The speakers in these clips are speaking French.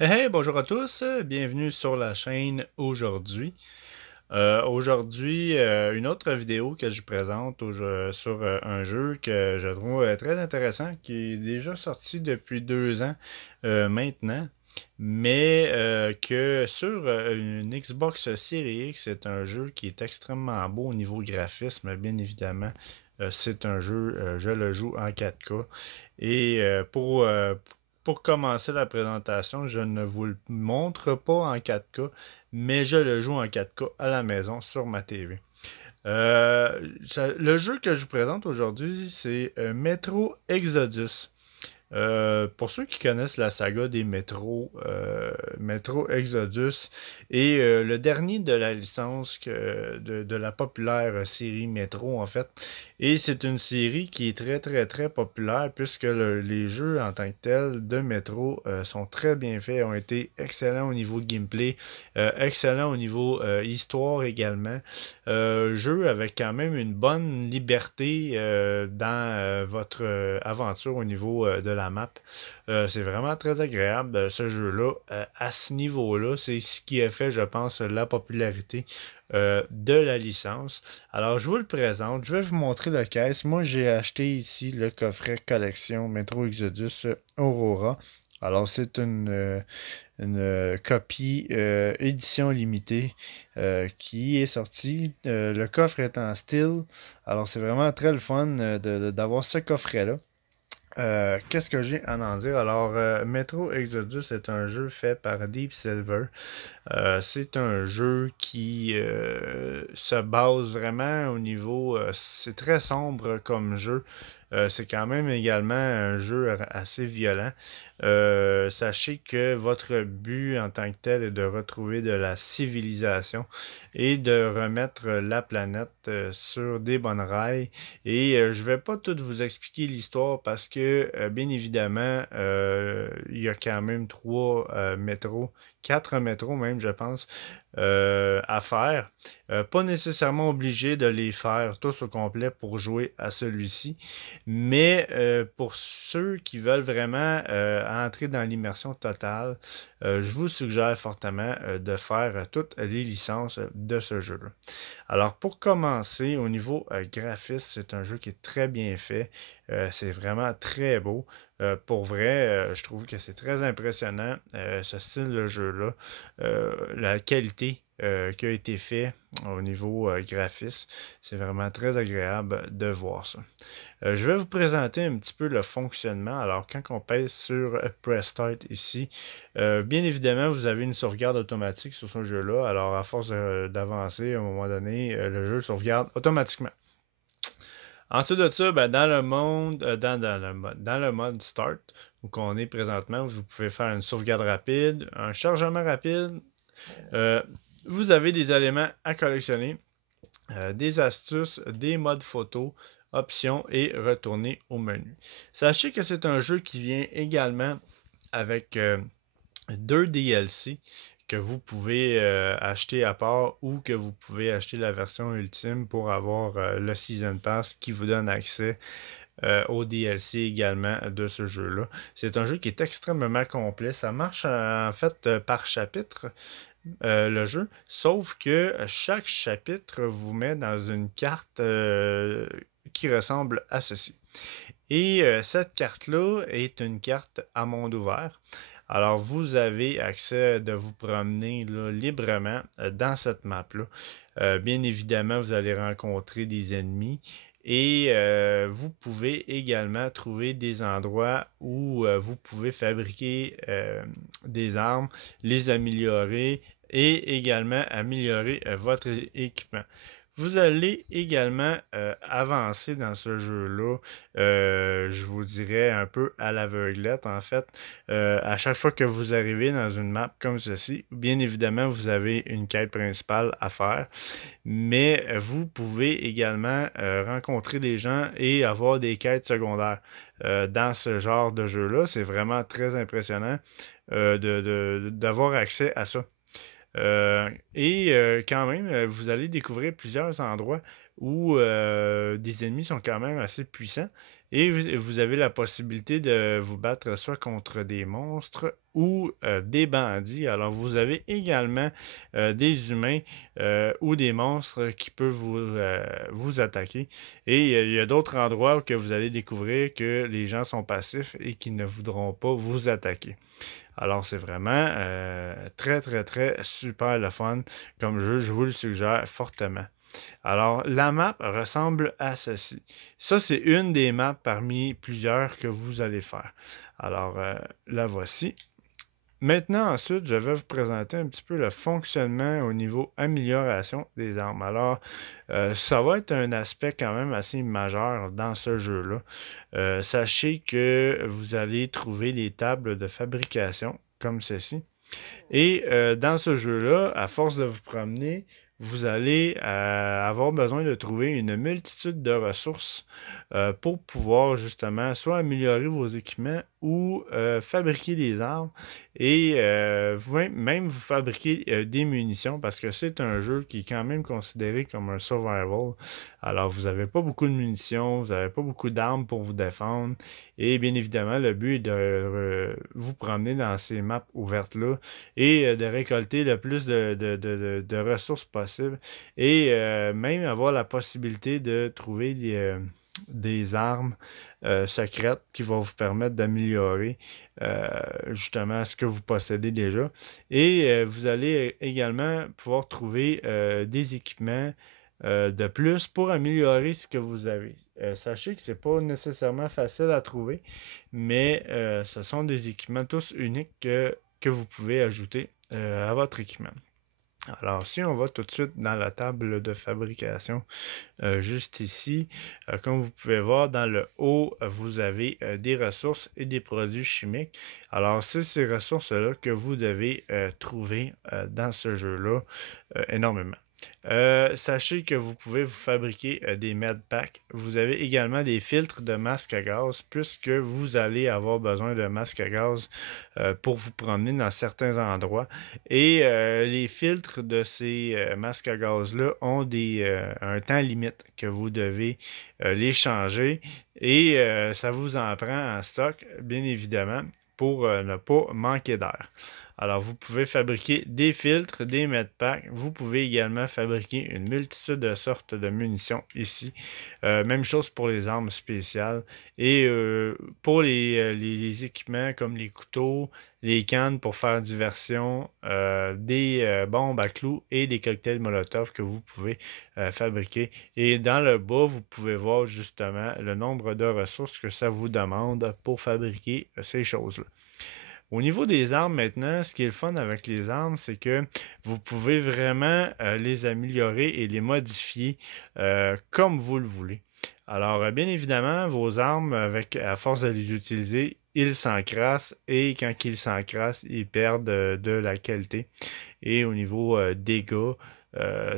Hey, hey, bonjour à tous, bienvenue sur la chaîne aujourd'hui. Une autre vidéo que je présente sur un jeu que je trouve très intéressant, qui est déjà sorti depuis 2 ans maintenant, mais que sur une Xbox Series X, c'est un jeu qui est extrêmement beau au niveau graphisme, bien évidemment. C'est un jeu, je le joue en 4K. Et pour commencer la présentation, je ne vous le montre pas en 4K, mais je le joue en 4K à la maison sur ma TV. Le jeu que je vous présente aujourd'hui, c'est Metro Exodus. Pour ceux qui connaissent la saga des Metro, Metro Exodus est le dernier de la licence de la populaire série Metro en fait. Et c'est une série qui est très très très populaire puisque les jeux en tant que tels de Metro sont très bien faits, ont été excellents au niveau gameplay, excellents au niveau histoire également. Jeu avec quand même une bonne liberté dans votre aventure au niveau de la map. C'est vraiment très agréable ce jeu-là. À ce niveau-là, c'est ce qui a fait, je pense, la popularité de la licence. Alors, je vous le présente. Je vais vous montrer la caisse. Moi, j'ai acheté ici le coffret collection Metro Exodus Aurora. Alors, c'est une copie édition limitée qui est sortie. Le coffre est en style. Alors, c'est vraiment très le fun d'avoir ce coffret-là. Qu'est-ce que j'ai à en dire? Alors, Metro Exodus est un jeu fait par Deep Silver. C'est un jeu qui se base vraiment au niveau... c'est très sombre comme jeu. C'est quand même également un jeu assez violent. Sachez que votre but en tant que tel est de retrouver de la civilisation et de remettre la planète sur des bonnes rails. Et je vais pas tout vous expliquer l'histoire parce que, bien évidemment, il y a quand même 3 métros, 4 métros même, je pense, à faire. Pas nécessairement obligé de les faire tous au complet pour jouer à celui-ci, mais pour ceux qui veulent vraiment entrer dans l'immersion totale, je vous suggère fortement de faire toutes les licences de ce jeu-là. Alors, pour commencer, au niveau graphisme, c'est un jeu qui est très bien fait. C'est vraiment très beau. Pour vrai, je trouve que c'est très impressionnant, ce style de jeu-là. La qualité qui a été faite au niveau graphisme, c'est vraiment très agréable de voir ça. Je vais vous présenter un petit peu le fonctionnement. Alors, quand on pèse sur Press Start ici, bien évidemment, vous avez une sauvegarde automatique sur ce jeu-là. Alors, à force d'avancer, à un moment donné, le jeu sauvegarde automatiquement. Ensuite de ça, ben, dans le monde, dans le mode Start, où on est présentement, vous pouvez faire une sauvegarde rapide, un chargement rapide. Euh, Vous avez des éléments à collectionner, des astuces, des modes photo, options et retourner au menu. Sachez que c'est un jeu qui vient également avec 2 DLC que vous pouvez acheter à part ou que vous pouvez acheter la version ultime pour avoir le Season Pass qui vous donne accès au DLC également de ce jeu-là. C'est un jeu qui est extrêmement complet. Ça marche en fait par chapitre le jeu, sauf que chaque chapitre vous met dans une carte qui ressemble à ceci. Et cette carte-là est une carte à monde ouvert. Alors, vous avez accès de vous promener là, librement dans cette map-là. Bien évidemment, vous allez rencontrer des ennemis et vous pouvez également trouver des endroits où vous pouvez fabriquer des armes, les améliorer et également améliorer votre équipement. Vous allez également avancer dans ce jeu-là, je vous dirais un peu à l'aveuglette en fait. À chaque fois que vous arrivez dans une map comme ceci, bien évidemment, vous avez une quête principale à faire, mais vous pouvez également rencontrer des gens et avoir des quêtes secondaires. Dans ce genre de jeu-là, c'est vraiment très impressionnant d'avoir accès à ça. Quand même, vous allez découvrir plusieurs endroits où des ennemis sont quand même assez puissants Et vous avez la possibilité de vous battre soit contre des monstres ou des bandits. Alors vous avez également des humains ou des monstres qui peuvent vous attaquer. Et il y a d'autres endroits où que vous allez découvrir que les gens sont passifs et qui ne voudront pas vous attaquer. Alors, c'est vraiment très, très, très super le fun comme jeu. Je vous le suggère fortement. Alors, la map ressemble à ceci. Ça, c'est une des maps parmi plusieurs que vous allez faire. Alors, la voici. Maintenant, ensuite, je vais vous présenter un petit peu le fonctionnement au niveau amélioration des armes. Alors, ça va être un aspect quand même assez majeur dans ce jeu-là. Sachez que vous allez trouver des tables de fabrication comme ceci. Et dans ce jeu-là, à force de vous promener, vous allez avoir besoin de trouver une multitude de ressources pour pouvoir justement soit améliorer vos équipements ou fabriquer des armes et même vous fabriquer des munitions parce que c'est un jeu qui est quand même considéré comme un survival. Alors vous n'avez pas beaucoup de munitions, vous n'avez pas beaucoup d'armes pour vous défendre et bien évidemment le but est de vous promener dans ces maps ouvertes-là et de récolter le plus de ressources possibles et même avoir la possibilité de trouver des armes secrètes qui vont vous permettre d'améliorer justement ce que vous possédez déjà. Et vous allez également pouvoir trouver des équipements de plus pour améliorer ce que vous avez. Sachez que c'est pas nécessairement facile à trouver, mais ce sont des équipements tous uniques que vous pouvez ajouter à votre équipement. Alors, si on va tout de suite dans la table de fabrication, juste ici, comme vous pouvez voir, dans le haut, vous avez des ressources et des produits chimiques. Alors, c'est ces ressources-là que vous devez trouver dans ce jeu-là énormément. Sachez que vous pouvez vous fabriquer des medpacks. Vous avez également des filtres de masque à gaz, puisque vous allez avoir besoin de masque à gaz pour vous promener dans certains endroits. Et les filtres de ces masques à gaz-là ont un temps limite que vous devez les changer. Et ça vous en prend en stock, bien évidemment, pour ne pas manquer d'air. Alors, vous pouvez fabriquer des filtres, des medpacks. Vous pouvez également fabriquer une multitude de sortes de munitions ici. Même chose pour les armes spéciales. Et pour les équipements comme les couteaux, les cannes pour faire diversion, des bombes à clous et des cocktails Molotov que vous pouvez fabriquer. Et dans le bas, vous pouvez voir justement le nombre de ressources que ça vous demande pour fabriquer ces choses-là. Au niveau des armes maintenant, ce qui est le fun avec les armes, c'est que vous pouvez vraiment les améliorer et les modifier comme vous le voulez. Alors, bien évidemment, vos armes, à force de les utiliser, ils s'encrassent et quand ils s'encrassent, ils perdent de la qualité. Et au niveau dégâts,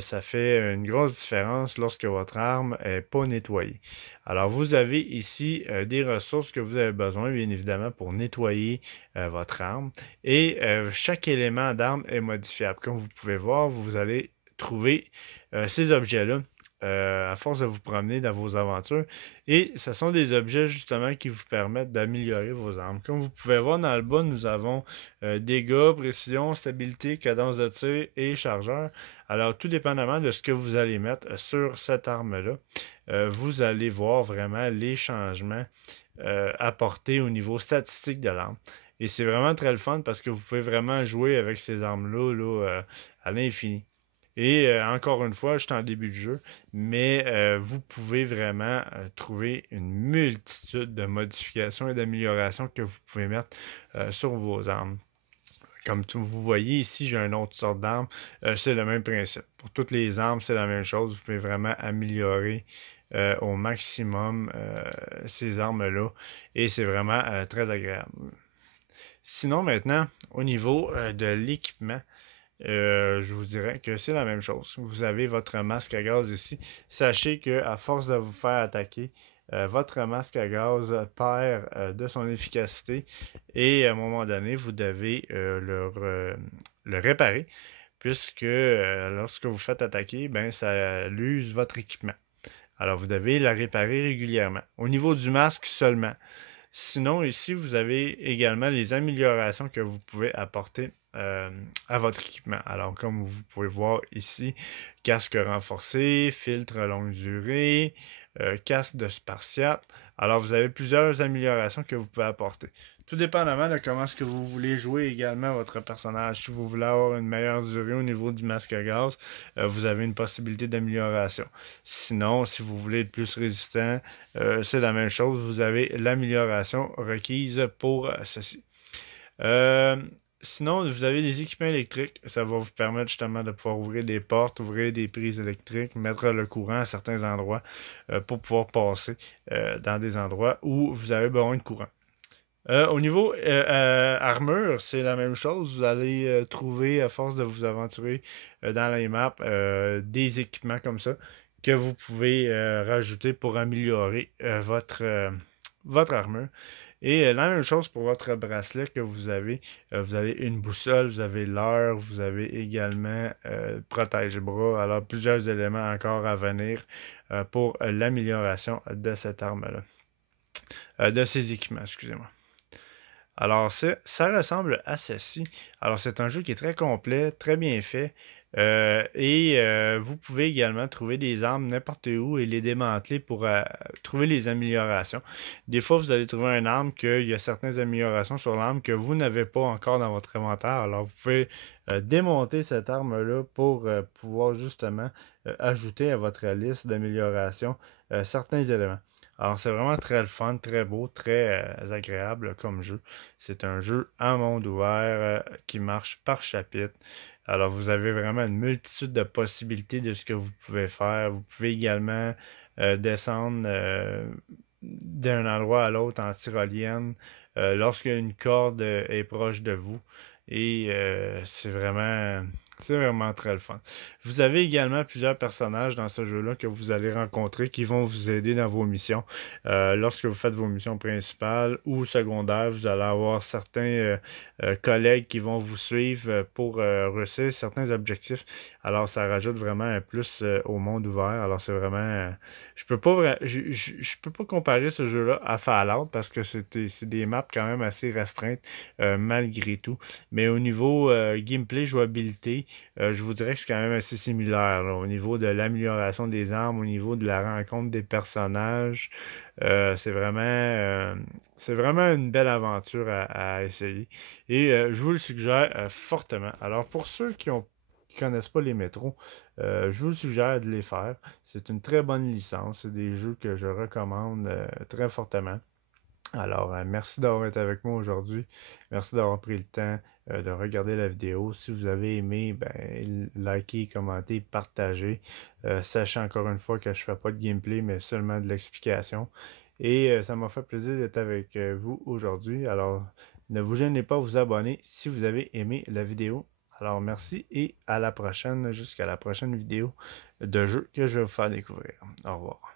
ça fait une grosse différence lorsque votre arme n'est pas nettoyée. Alors, vous avez ici des ressources que vous avez besoin, bien évidemment, pour nettoyer votre arme. Et chaque élément d'arme est modifiable. Comme vous pouvez voir, vous allez trouver ces objets-là à force de vous promener dans vos aventures. Et ce sont des objets justement qui vous permettent d'améliorer vos armes. Comme vous pouvez voir dans le bas, nous avons dégâts, précision, stabilité, cadence de tir et chargeur. Alors, tout dépendamment de ce que vous allez mettre sur cette arme-là, vous allez voir vraiment les changements apportés au niveau statistique de l'arme. Et c'est vraiment très le fun parce que vous pouvez vraiment jouer avec ces armes-là à l'infini. Et encore une fois, je suis en début de jeu, mais vous pouvez vraiment trouver une multitude de modifications et d'améliorations que vous pouvez mettre sur vos armes. Comme vous voyez ici, j'ai une autre sorte d'arme. C'est le même principe. Pour toutes les armes, c'est la même chose. Vous pouvez vraiment améliorer au maximum ces armes-là. Et c'est vraiment très agréable. Sinon, maintenant, au niveau de l'équipement, je vous dirais que c'est la même chose. Vous avez votre masque à gaz ici. Sachez qu'à force de vous faire attaquer, votre masque à gaz perd de son efficacité et à un moment donné, vous devez le réparer puisque lorsque vous faites attaquer, ben, ça use votre équipement. Alors, vous devez la réparer régulièrement. Au niveau du masque seulement. Sinon, ici, vous avez également les améliorations que vous pouvez apporter à votre équipement. Alors, comme vous pouvez voir ici, casque renforcé, filtre longue durée, casque de spartiate. Alors, vous avez plusieurs améliorations que vous pouvez apporter. Tout dépendamment de comment est-ce que vous voulez jouer également votre personnage. Si vous voulez avoir une meilleure durée au niveau du masque à gaz, vous avez une possibilité d'amélioration. Sinon, si vous voulez être plus résistant, c'est la même chose. Vous avez l'amélioration requise pour ceci. Sinon, vous avez des équipements électriques. Ça va vous permettre justement de pouvoir ouvrir des portes, ouvrir des prises électriques, mettre le courant à certains endroits pour pouvoir passer dans des endroits où vous avez besoin de courant. Au niveau armure, c'est la même chose. Vous allez trouver, à force de vous aventurer dans les maps, des équipements comme ça que vous pouvez rajouter pour améliorer votre armure. Et la même chose pour votre bracelet que vous avez. Vous avez une boussole, vous avez l'heure, vous avez également protège-bras. Alors, plusieurs éléments encore à venir pour l'amélioration de cette arme-là. De ces équipements, excusez-moi. Alors, ça ressemble à ceci. Alors, c'est un jeu qui est très complet, très bien fait. Vous pouvez également trouver des armes n'importe où et les démanteler pour trouver les améliorations. Des fois, vous allez trouver une arme qu'il y a certaines améliorations sur l'arme que vous n'avez pas encore dans votre inventaire. Alors, vous pouvez démonter cette arme-là pour pouvoir justement ajouter à votre liste d'améliorations certains éléments. Alors, c'est vraiment très le fun, très beau, très agréable comme jeu. C'est un jeu en monde ouvert qui marche par chapitre. Alors, vous avez vraiment une multitude de possibilités de ce que vous pouvez faire. Vous pouvez également descendre d'un endroit à l'autre en tyrolienne lorsqu'une corde est proche de vous. Et c'est vraiment très le fun. Vous avez également plusieurs personnages dans ce jeu-là que vous allez rencontrer qui vont vous aider dans vos missions. Lorsque vous faites vos missions principales ou secondaires, vous allez avoir certains collègues qui vont vous suivre pour réussir certains objectifs. Alors, ça rajoute vraiment un plus au monde ouvert. Alors, c'est vraiment... je peux pas comparer ce jeu-là à Fallout parce que c'est des maps quand même assez restreintes malgré tout. Mais au niveau gameplay, jouabilité, je vous dirais que c'est quand même assez similaire là, au niveau de l'amélioration des armes, au niveau de la rencontre des personnages. C'est vraiment une belle aventure à essayer. Et je vous le suggère fortement. Alors pour ceux qui connaissent pas les métros, je vous suggère de les faire. C'est une très bonne licence. C'est des jeux que je recommande très fortement. Alors, merci d'avoir été avec moi aujourd'hui. Merci d'avoir pris le temps de regarder la vidéo. Si vous avez aimé, ben, likez, commentez, partagez. Sachez encore une fois que je ne fais pas de gameplay, mais seulement de l'explication. Et ça m'a fait plaisir d'être avec vous aujourd'hui. Alors, ne vous gênez pas à vous abonner si vous avez aimé la vidéo. Alors, merci et à la prochaine, jusqu'à la prochaine vidéo de jeu que je vais vous faire découvrir. Au revoir.